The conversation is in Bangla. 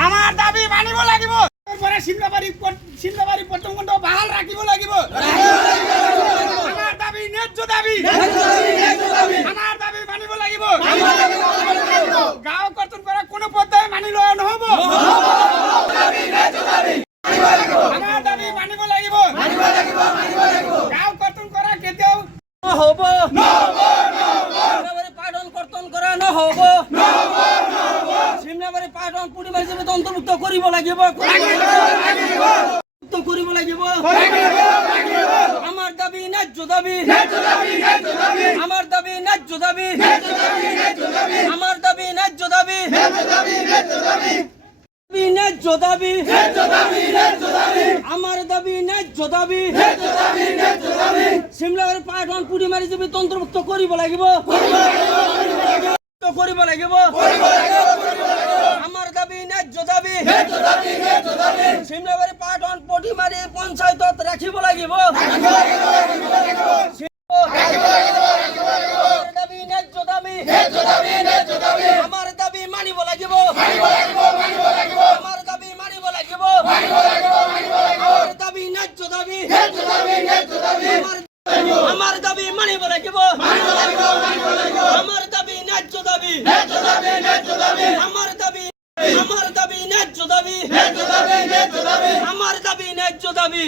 আমার দাবি মানিব লাগিব সিমলাবাৰী প্ৰথমখণ্ড বাহাল ৰাখিব লাগিব আমাৰ দাবি ন্যায্য দাবি আমাৰ দাবি মানিব লাগিব গাঁও কৰ্তন কৰা কোনো পদ্ধতি মানি লোৱা নহব আমাৰ দাবি মানিব লাগিব গাঁও কৰ্তন কৰা কেতিয়াও নহব পাঠন কৰ্তন কৰা নহব সিমলাবাৰী পাঠন পুৰিমাৰ হিচাপে অন্তৰ্ভুক্ত কৰিব লাগিব আমার দাবি ন্যায্য দাবি আমার দাবি ন্যায্য দাবি আমার দাবি ন্যায্য দাবি ন্যায্য দাবি আমার দাবি ন্যায্য দাবি সিমলাবাৰী পাঠন পুৰিমাৰ হিচাপে অন্তৰ্ভুক্ত কৰিব লাগিব আমার দাবি ন্যায্য দাবি সিমলাবাৰী পাঠন পুৰিমাৰী পঞ্চায়তত ৰাখিব লাগিব দাবি ন্যায্য দাবি আমাৰ দাবি মানিব লাগিব আমাৰ দাবি মানিব লাগিব আমাৰ দাবি ন্যায্য দাবি আমার দাবি মানিব লাগিব আমার দাবি ন্যায্য দাবি আমার দাবি ন্যায্য দাবি আমার দাবি ন্যায্য দাবি